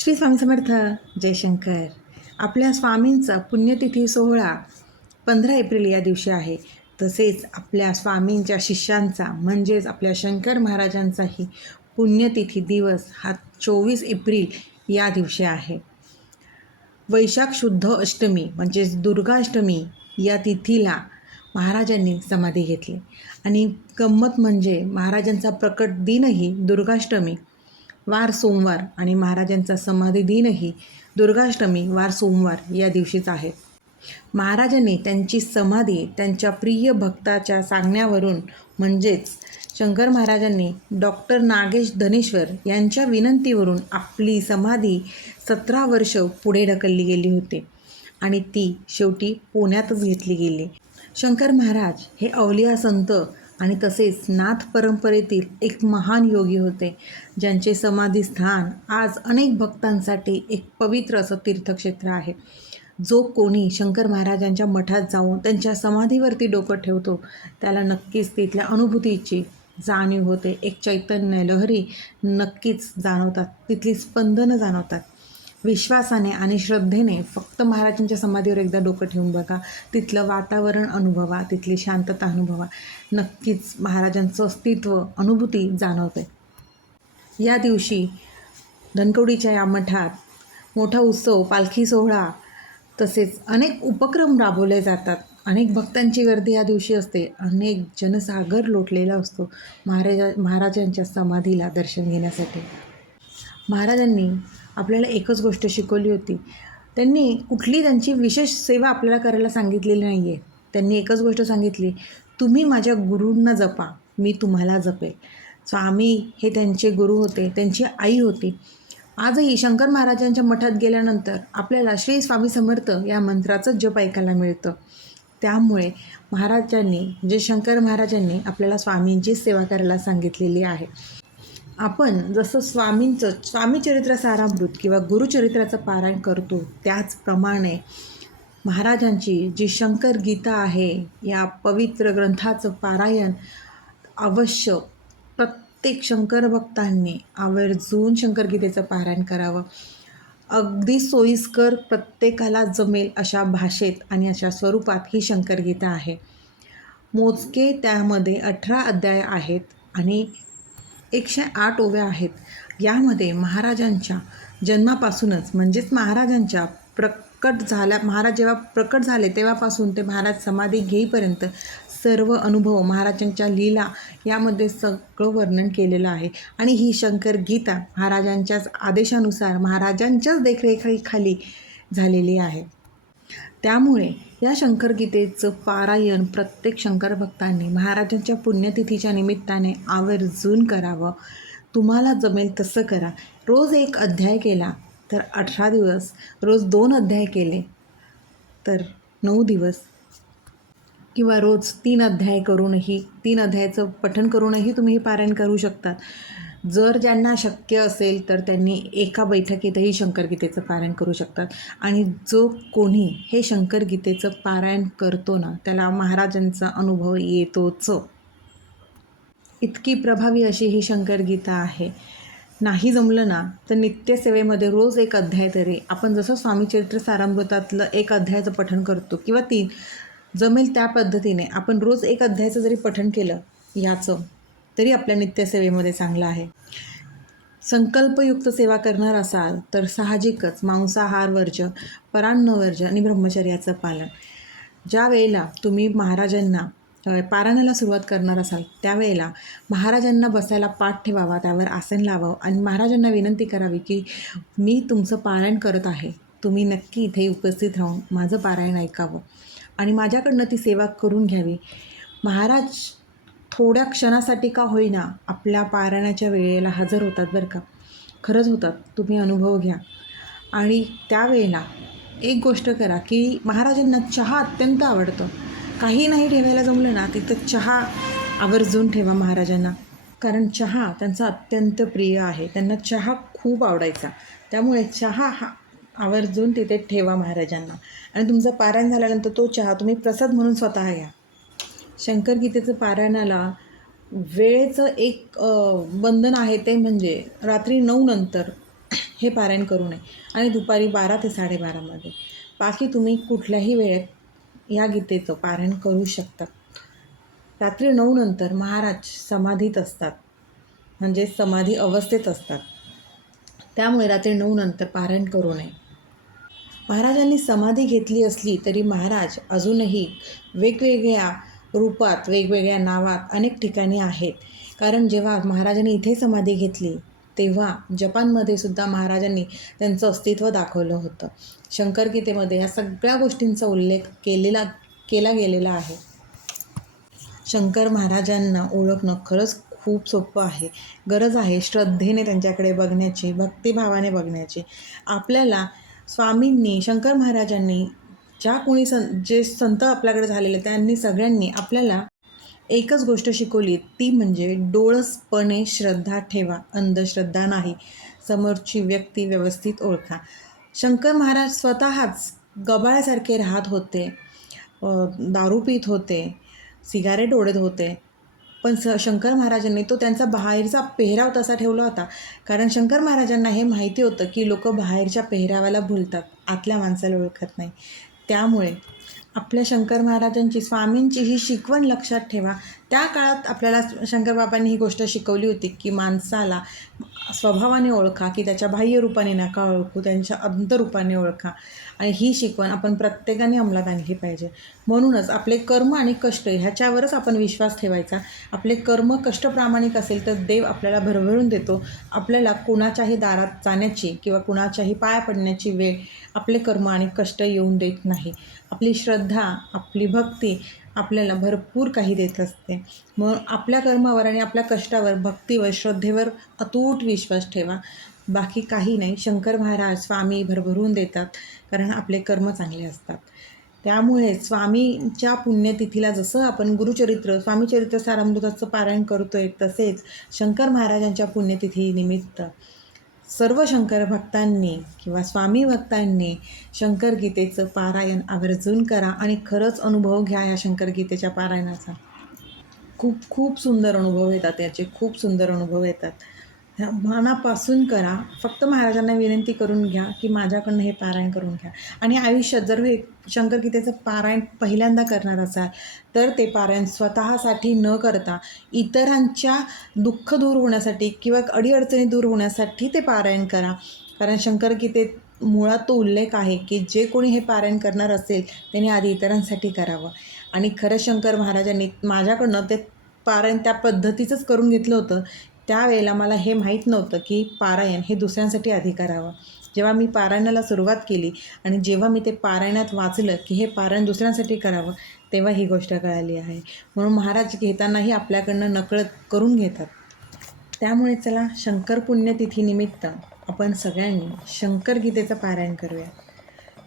श्री स्वामी समर्थ. जयशंकर. आपल्या स्वामींचा पुण्यतिथी सोहळा 15 एप्रिल या दिवशी आहे. तसेच आपल्या स्वामींच्या शिष्यांचा म्हणजेच आपल्या शंकर महाराजांचाही पुण्यतिथी दिवस हा 24 एप्रिल या दिवशी आहे. वैशाख शुद्ध अष्टमी म्हणजेच दुर्गाष्टमी या तिथीला महाराजांनी समाधी घेतली. आणि गंमत म्हणजे महाराजांचा प्रकट दिनही दुर्गाष्टमी वार सोमवार आणि महाराजांचा समाधी दिनही दुर्गाष्टमी वार सोमवार या दिवशीच आहे. महाराजांनी त्यांची समाधी त्यांच्या प्रिय भक्ताच्या सांगण्यावरून म्हणजेच शंकर महाराजांनी डॉक्टर नागेश धनेश्वर यांच्या विनंतीवरून आपली समाधी 17 वर्ष पुढे ढकलली गेली होती आणि ती शेवटी पुण्यातच घेतली गेली. शंकर महाराज हे अवलिया संत आणि तसेच नाथ परंपरेतील एक महान योगी होते, ज्यांचे समाधी स्थान आज अनेक भक्तांसाठी एक पवित्र असं तीर्थक्षेत्र आहे. जो कोणी शंकर महाराजांच्या मठात जाऊन त्यांच्या समाधीवरती डोकं ठेवतो त्याला नक्कीच तिथल्या अनुभूतीची जाणीव होते. एक चैतन्य लहरी नक्कीच जाणवतात, तिथली स्पंदनं जाणवतात. विश्वासाने आणि श्रद्धेने फक्त महाराजांच्या समाधीवर एकदा डोकं ठेवून बघा, तिथलं वातावरण अनुभवा, तिथली शांतता अनुभवा. नक्कीच महाराजांचं अस्तित्व अनुभूती जाणवते. या दिवशी धनकवडीच्या या मठात मोठा उत्सव, पालखी सोहळा तसेच अनेक उपक्रम राबवले जातात. अनेक भक्तांची गर्दी या दिवशी असते. अनेक जनसागर लोटलेला असतो महाराजांच्या समाधीला दर्शन घेण्यासाठी. महाराजांनी आपल्याला एकच गोष्ट शिकवली होती. त्यांनी कुठली त्यांची विशेष सेवा आपल्याला करायला सांगितलेली नाही आहे. त्यांनी एकच गोष्ट सांगितली, तुम्ही माझ्या गुरूंना जपा, मी तुम्हाला जपेल. स्वामी हे त्यांचे गुरु होते, त्यांची आई होती. आजही शंकर महाराजांच्या मठात गेल्यानंतर आपल्याला श्री स्वामी समर्थ या मंत्राचं जप ऐकायला मिळतं. त्यामुळे महाराजांनी म्हणजे शंकर महाराजांनी आपल्याला स्वामींची सेवा करायला सांगितलेली आहे. आपण जसं स्वामीचरित्र सारामृत किंवा गुरुचरित्राचं पारायण करतो त्याचप्रमाणे महाराजांची जी शंकर गीता आहे या पवित्र ग्रंथाचं पारायण अवश्य प्रत्येक शंकर भक्तांनी आवर्जून शंकर गीतेचं पारायण करावं. अगदी सोयीस्कर प्रत्येकाला जमेल अशा भाषेत आणि अशा स्वरूपात ही शंकर गीता आहे. मोजके त्यामध्ये 18 अध्याय आहेत आणि 108 ओव्या आहेत. यामध्ये महाराजांच्या जन्मापासूनच म्हणजेच महाराज जेव्हा प्रकट झाले तेव्हापासून ते महाराज समाधी घेईपर्यंत सर्व अनुभव, महाराजांच्या लीला यामध्ये सगळं वर्णन केलेलं आहे. आणि ही शंकर गीता महाराजांच्याच आदेशानुसार महाराजांच्याच देखरेखीखाली झालेली आहे. त्यामुळे या शंकर गीतेचं पारायण प्रत्येक शंकर भक्तांनी महाराजांच्या पुण्यतिथीच्या निमित्ताने आवर्जून करावं. तुम्हाला जमेल तसं करा. रोज 1 अध्याय केला तर 18 दिवस, रोज 2 अध्याय केले तर 9 दिवस किंवा रोज 3 अध्यायाचं पठण करूनही तुम्ही हे पारायण करू शकता. जर ज्यांना शक्य असेल तर त्यांनी एका बैठकीतही शंकर गीतेचं पारायण करू शकतात. आणि जो कोणी हे शंकर गीतेचं पारायण करतो ना त्याला महाराजांचा अनुभव येतोच. इतकी प्रभावी अशी ही शंकर गीता आहे. नाही जमलं ना तर नित्यसेवेमध्ये रोज 1 अध्याय तरी आपण जसं स्वामीचरित्र सारामृतातलं 1 अध्यायाचं पठण करतो किंवा 3 जमेल त्या पद्धतीने आपण रोज 1 अध्यायाचं जरी पठण केलं याचं तरी आपल्या नित्यसेवेमध्ये चांगलं आहे. संकल्पयुक्त सेवा करणार असाल तर साहजिकच मांसाहार वर्ज्य, परान्न वर्ज्य आणि ब्रह्मचर्याचं पालन. ज्या वेळेला तुम्ही महाराजांना पारायणाला सुरुवात करणार असाल त्यावेळेला महाराजांना बसायला पाठ ठेवावा, त्यावर आसन लावावं आणि महाराजांना विनंती करावी की मी तुमचं पारायण करत आहे, तुम्ही नक्की इथे उपस्थित राहून माझं पारायण ऐकावं आणि माझ्याकडनं ती सेवा करून घ्यावी. महाराज थोड्या क्षणासाठी का होईना आपल्या पारायणाच्या वेळेला हजर होतात बरं का, खरंच होतात. तुम्ही अनुभव घ्या. आणि त्यावेळेला एक गोष्ट करा की महाराजांना चहा अत्यंत आवडतो. काही नाही ठेवायला जमलं ना तिथं चहा आवर्जून ठेवा महाराजांना, कारण चहा त्यांचा अत्यंत प्रिय आहे. त्यांना चहा खूप आवडायचा, त्यामुळे चहा हा आवर्जून तिथे ठेवा महाराजांना. आणि तुमचं पारायण झाल्यानंतर तो चहा तुम्ही प्रसाद म्हणून स्वतः घ्या. शंकर गीतेचं पारायणाला वेळेचं एक बंधन आहे, ते म्हणजे रात्री 9 नंतर हे पारायण करू नये आणि दुपारी 12 ते 12:30मध्ये. बाकी तुम्ही कुठल्याही वेळेत या गीतेचं पारायण करू शकता. रात्री 9 नंतर महाराज समाधीत असतात, म्हणजे समाधी अवस्थेत असतात. त्यामुळे रात्री 9 नंतर पारायण करू नये. महाराजांनी समाधी घेतली असली तरी महाराज अजूनही वेगवेगळ्या रूपात, वेगवेगळ्या नावात अनेक ठिकाणी आहेत. कारण जेव्हा महाराजांनी इथे समाधी घेतली तेव्हा जपानमध्ये सुद्धा महाराजांनी त्यांचं अस्तित्व दाखवलं होतं. शंकरगीतेमध्ये या सगळ्या गोष्टींचा उल्लेख केला गेलेला आहे. शंकर महाराजांना ओळखणं खरंच खूप सोपं आहे. गरज आहे श्रद्धेने त्यांच्याकडे बघण्याची, भक्तिभावाने बघण्याची. आपल्याला स्वामींनी, शंकर महाराजांनी जे संत आपल्याकडे झालेले त्यांनी सगळ्यांनी आपल्याला एकच गोष्ट शिकवली, ती म्हणजे डोळसपणे श्रद्धा ठेवा, अंधश्रद्धा नाही. समोरची व्यक्ती व्यवस्थित ओळखा. शंकर महाराज स्वतःच गबाळ्यासारखे राहत होते, दारू पीत होते, सिगारेट ओढत होते, पण शंकर महाराजांनी तो त्यांचा बाहेरचा पेहराव तसा ठेवला होता. कारण शंकर महाराजांना हे माहिती होतं की लोक बाहेरच्या पेहरावाला भुलतात, आतल्या माणसाला ओळखत नाही. त्यामुळे आपल्या शंकर महाराजांची, स्वामींची ही शिकवण लक्षात ठेवा. त्या काळात आपल्याला शंकर बाबांनी ही गोष्ट शिकवली होती की माणसाला स्वभावाने ओळखा, की त्याच्या बाह्य रूपाने नका ओळखू, त्यांच्या अंतरूपाने ओळखा. आणि ही शिकवण आपण प्रत्येकाने अंमलात आणली पाहिजे. म्हणूनच आपले कर्म आणि कष्ट ह्याच्यावरच आपण विश्वास ठेवायचा. आपले कर्म कष्ट प्रामाणिक असेल तर देव आपल्याला भरभरून देतो. आपल्याला कुणाच्याही दारात जाण्याची किंवा कुणाच्याही पाया पडण्याची वेळ आपले कर्म आणि कष्ट येऊन देत नाही. आपली श्रद्धा, आपली भक्ती आपल्याला भरपूर काही देत असते. म्हणून आपल्या कर्मावर आणि आपल्या कष्टावर, भक्तीवर, श्रद्धेवर अतूट विश्वास ठेवा. बाकी काही नाही. शंकर महाराज, स्वामी भरभरून देतात, कारण आपले कर्म चांगले असतात. त्यामुळे स्वामींच्या पुण्यतिथीला जसं आपण स्वामीचरित्र सारामृताचं पारायण करतोय, तसेच शंकर महाराजांच्या पुण्यतिथीनिमित्त सर्व शंकर भक्तांनी किंवा स्वामी भक्तांनी शंकरगीतेचं पारायण आवर्जून करा आणि खरंच अनुभव घ्या या शंकरगीतेच्या पारायणाचा. खूप खूप सुंदर अनुभव येतात याचे, खूप सुंदर अनुभव येतात. मनापासून करा. फक्त महाराजांना विनंती करून घ्या की माझ्याकडनं हे पारायण करून घ्या. आणि आयुष्यात जर हे शंकरगीतेचं पारायण पहिल्यांदा करणार असाल तर ते पारायण स्वतःसाठी न करता इतरांच्या दुःख दूर होण्यासाठी किंवा अडीअडचणी दूर होण्यासाठी ते पारायण करा. कारण शंकरगीतेत मुळात तो उल्लेख आहे की जे कोणी हे पारायण करणार असेल त्यांनी आधी इतरांसाठी करावं. आणि खरं शंकर महाराजांनी माझ्याकडनं ते पारायण त्या पद्धतीचंच करून घेतलं होतं. त्यावेळेला मला हे माहीत नव्हतं की पारायण हे दुसऱ्यांसाठी आधी करावं. जेव्हा मी पारायणाला सुरुवात केली आणि जेव्हा मी ते पारायणात वाचलं की हे पारायण दुसऱ्यांसाठी करावं, तेव्हा ही गोष्ट कळाली आहे. म्हणून महाराज घेतानाही आपल्याकडनं नकळत करून घेतात. त्यामुळे चला, शंकर पुण्यतिथीनिमित्त आपण सगळ्यांनी शंकरगीतेचं पारायण करूया.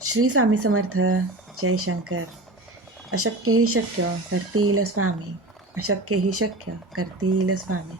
श्री स्वामी समर्थ. जय शंकर. अशक्य ही शक्य करतील स्वामी, अशक्य ही शक्य करतील स्वामी.